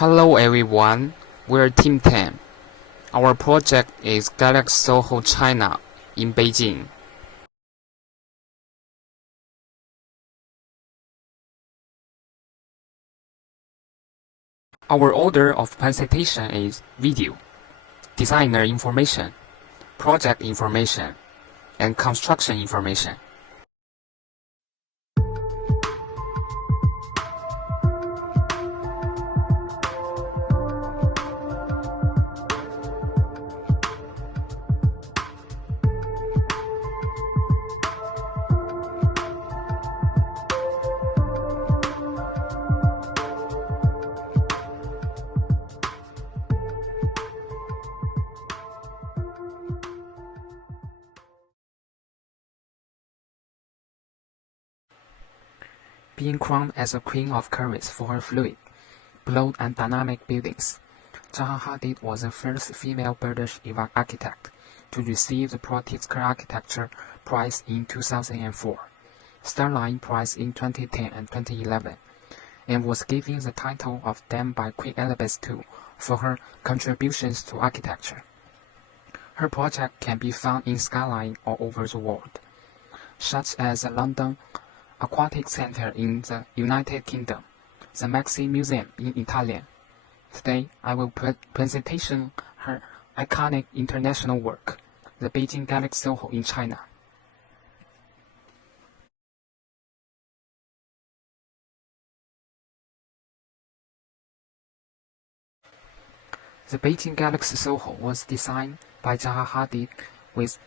Hello everyone, we're Team 10. Our project is Galaxy SOHO China in Beijing. Our order of presentation is video, designer information, project information, and construction information. Being crowned as a queen of curves for her fluid, bold and dynamic buildings, Zaha Hadid was the first female British architect to receive the Pritzker Architecture Prize in 2004, Starline Prize in 2010 and 2011, and was given the title of Dame by Queen Elizabeth II for her contributions to architecture. Her projects can be found in skyline all over the world, such as the London Aquatic Center in the United Kingdom, the Maxi Museum in Italy. Today, I will presentation her iconic international work, the Beijing Galaxy SOHO in China. The Beijing Galaxy SOHO was designed by Zaha Hadid with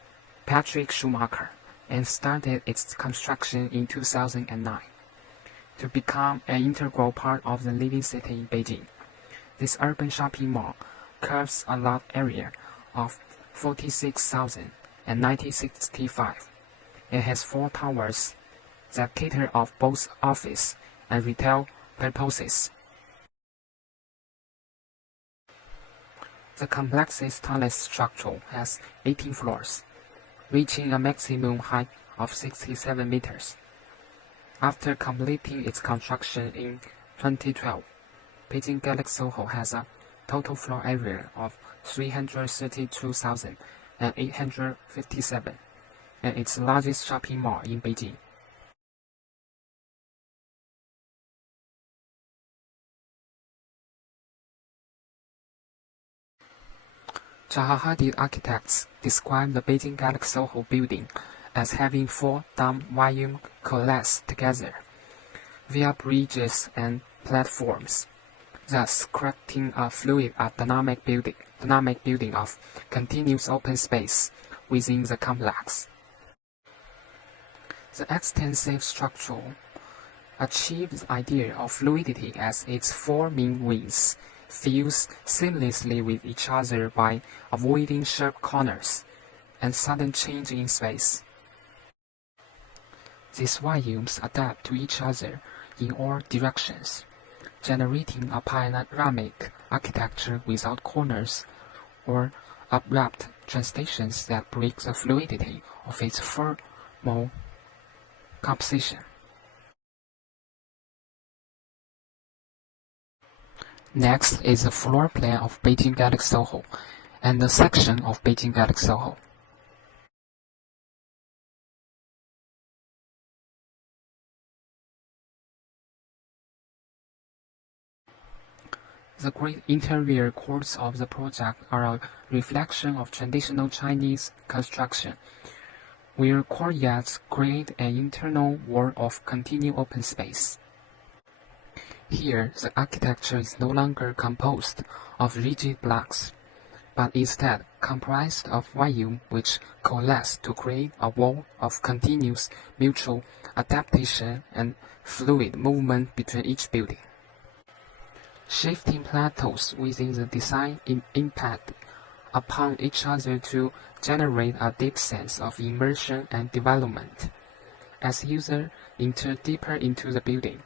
Patrick Schumacher and started its construction in 2009 to become an integral part of the living city in Beijing. This urban shopping mall covers a lot area of 46,065 and has 4 towers that cater of both office and retail purposes. The complex's tallest structure has 18 floors, reaching a maximum height of 67 meters. After completing its construction in 2012, Beijing Galaxy SOHO has a total floor area of 332,857, and its largest shopping mall in Beijing. Zaha Hadid architects describe the Beijing Galaxy SOHO building as having 4 dome volumes coalesced together via bridges and platforms, thus creating a fluid dynamic building of continuous open space within the complex. The extensive structure achieves the idea of fluidity as its 4 main wings fuse seamlessly with each other by avoiding sharp corners and sudden change in space. These volumes adapt to each other in all directions, generating a panoramic architecture without corners or abrupt transitions that break the fluidity of its formal composition. Next is the floor plan of Beijing Galaxy SOHO and the section of Beijing Galaxy SOHO. The great interior courts of the project are a reflection of traditional Chinese construction, where courtyards create an internal world of continued open space. Here, the architecture is no longer composed of rigid blocks, but instead comprised of volumes which coalesce to create a wall of continuous mutual adaptation and fluid movement between each building. Shifting plateaus within the design impact upon each other to generate a deep sense of immersion and development. As users enter deeper into the building,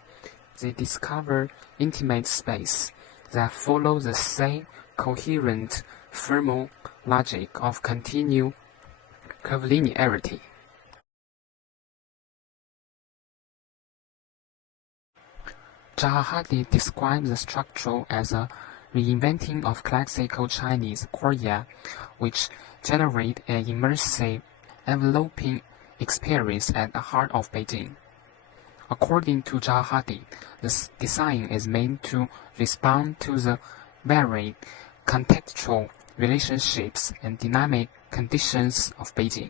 they discover intimate space that follow the same coherent formal logic of continued curvilinearity. Zaha Hadid described the structure as a reinventing of classical Chinese courtyard, which generate an immersive, enveloping experience at the heart of Beijing. According to Zaha Hadid, the design is meant to respond to the varied contextual relationships and dynamic conditions of Beijing.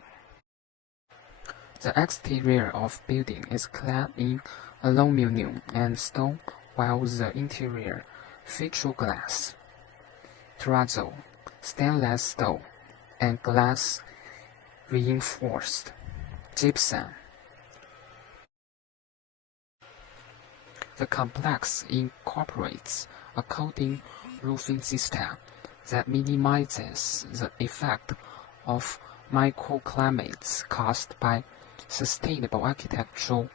The exterior of building is clad in aluminum and stone, while the interior features glass, terrazzo, stainless steel, and glass reinforced gypsum. The complex incorporates a coating roofing system that minimizes the effect of microclimates caused by sustainable architectural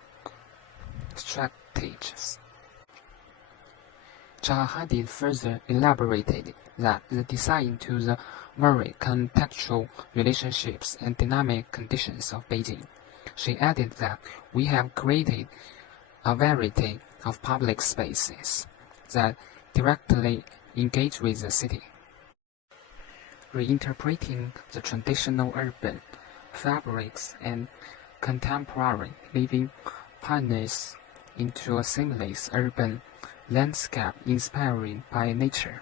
strategies. Zaha Hadid further elaborated that the design to the varied contextual relationships and dynamic conditions of Beijing. She added that we have created a variety of public spaces that directly engage with the city, reinterpreting the traditional urban fabrics and contemporary living patterns into a seamless urban landscape inspired by nature.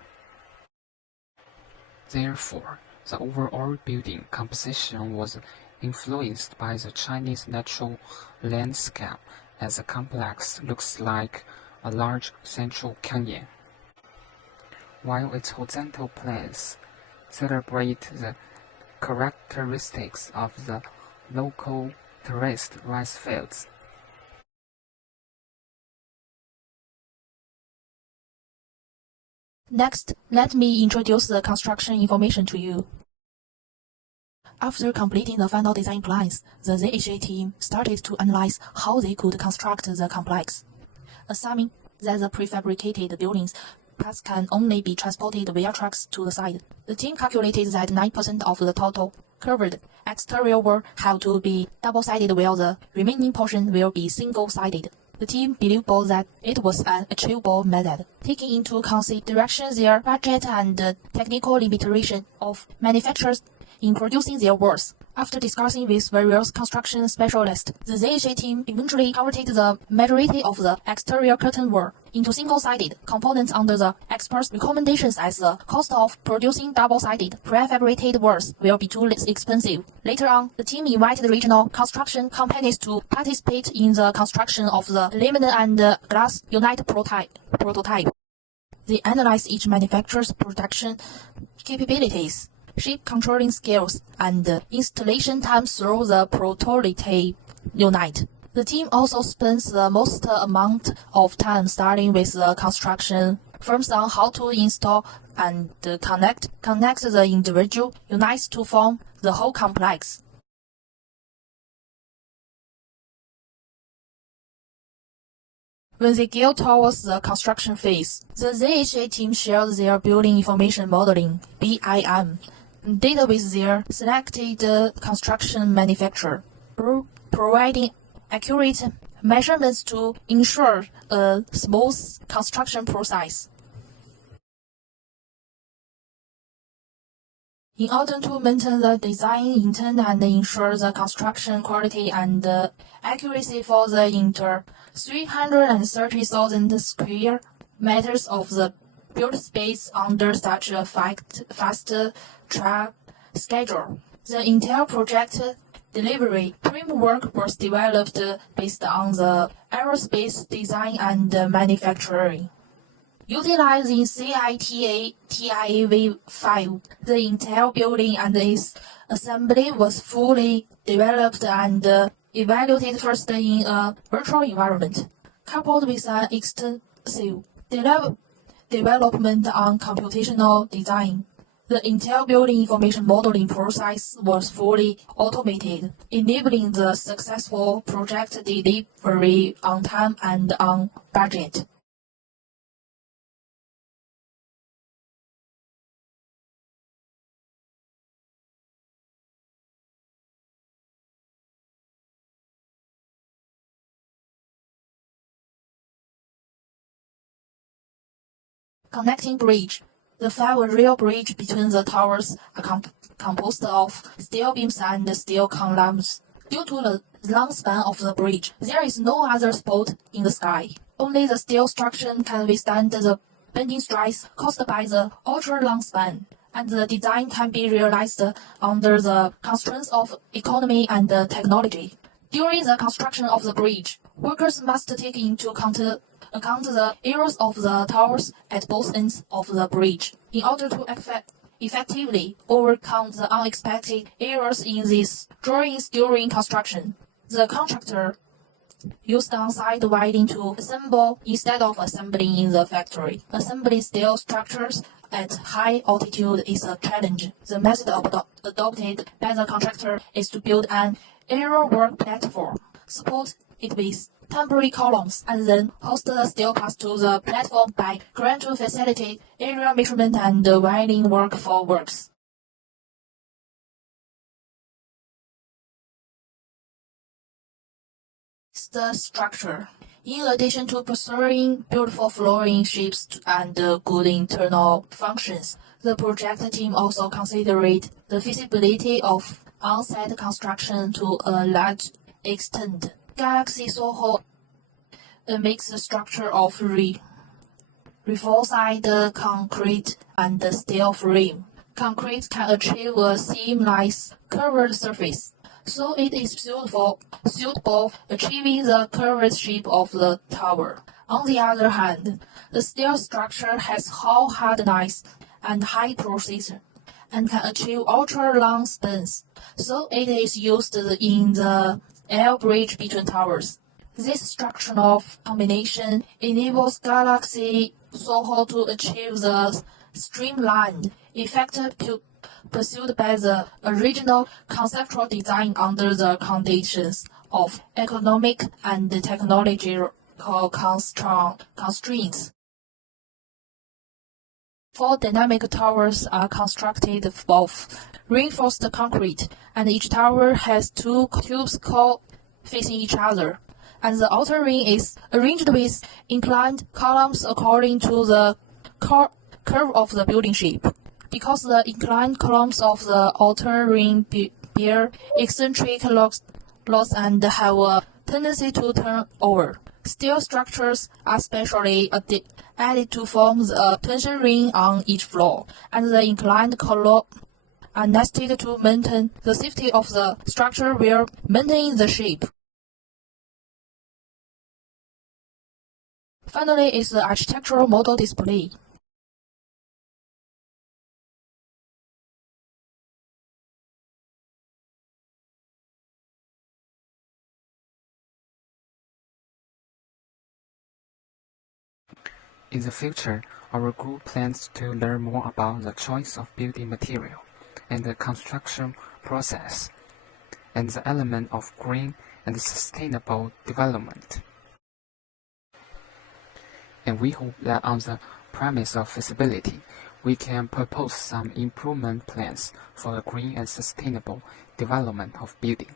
Therefore, the overall building composition was influenced by the Chinese natural landscape, as the complex looks like a large central canyon, while its horizontal planes celebrate the characteristics of the local terraced rice fields. Next, let me introduce the construction information to you. After completing the final design plans, the ZHA team started to analyze how they could construct the complex. Assuming that the prefabricated buildings parts can only be transported via trucks to the site, the team calculated that 9% of the total covered exterior will have to be double-sided while the remaining portion will be single-sided. The team believed that it was an achievable method, taking into consideration their budget and the technical limitation of manufacturers in producing their works. After discussing with various construction specialists, the ZHA team eventually converted the majority of the exterior curtain wall into single-sided components under the experts' recommendations, as the cost of producing double-sided prefabricated walls will be too expensive. Later on, the team invited regional construction companies to participate in the construction of the aluminum and glass unit prototype. They analyzed each manufacturer's production capabilities, shape controlling skills, and installation time through the prototype unit. The team also spends the most amount of time studying with the construction firms on how to install and connect the individual units to form the whole complex. When they geared towards the construction phase, the ZHA team shared their building information modeling (BIM) data with their selected construction manufacturer, providing accurate measurements to ensure a smooth construction process. In order to maintain the design intent and ensure the construction quality and accuracy for the 330,000 square meters of the built space under such a fast track schedule, the entire project delivery framework was developed based on the aerospace design and manufacturing. Utilizing CITA TIA V5, the entire building and its assembly was fully developed and evaluated first in a virtual environment, coupled with an extensive development on computational design. The entire building information modeling process was fully automated, enabling the successful project delivery on time and on budget. Connecting bridge. The fiber rail bridge between the towers are composed of steel beams and steel columns. Due to the long span of the bridge, there is no other spot in the sky. Only the steel structure can withstand the bending stress caused by the ultra-long span, and the design can be realized under the constraints of economy and technology. During the construction of the bridge, workers must take into account the errors of the towers at both ends of the bridge in order to effectively overcome the unexpected errors in these drawings during construction. The contractor used on-site wiring to assemble instead of assembling in the factory. Assembling steel structures at high altitude is a challenge. The method adopted by the contractor is to build an aerial work platform, support it with temporary columns, and then host the steel parts to the platform by ground to facilitate aerial measurement and wiring work for works. The structure. In addition to pursuing beautiful flooring shapes and good internal functions, the project team also considered the feasibility of on-site construction to a large extent. Galaxy SOHO makes the structure of reinforced concrete and steel frame. Concrete can achieve a seamless curved surface, so it is suitable achieving the curved shape of the tower. On the other hand, the steel structure has high hardness and high precision, and can achieve ultra-long spans, so it is used in the air bridge between towers. This structural combination enables Galaxy SOHO to achieve the streamlined effect pursued by the original conceptual design under the conditions of economic and technological constraints. 4 dynamic towers are constructed of reinforced concrete, and each tower has 2 tubes facing each other, and the outer ring is arranged with inclined columns according to the curve of the building shape. Because the inclined columns of the outer ring bear eccentric loss and have a tendency to turn over, steel structures are specially added to form the tension ring on each floor, and the inclined columns are nested to maintain the safety of the structure while maintaining the shape. Finally is the architectural model display. In the future, our group plans to learn more about the choice of building material and the construction process, and the element of green and sustainable development. And we hope that on the premise of feasibility, we can propose some improvement plans for the green and sustainable development of building.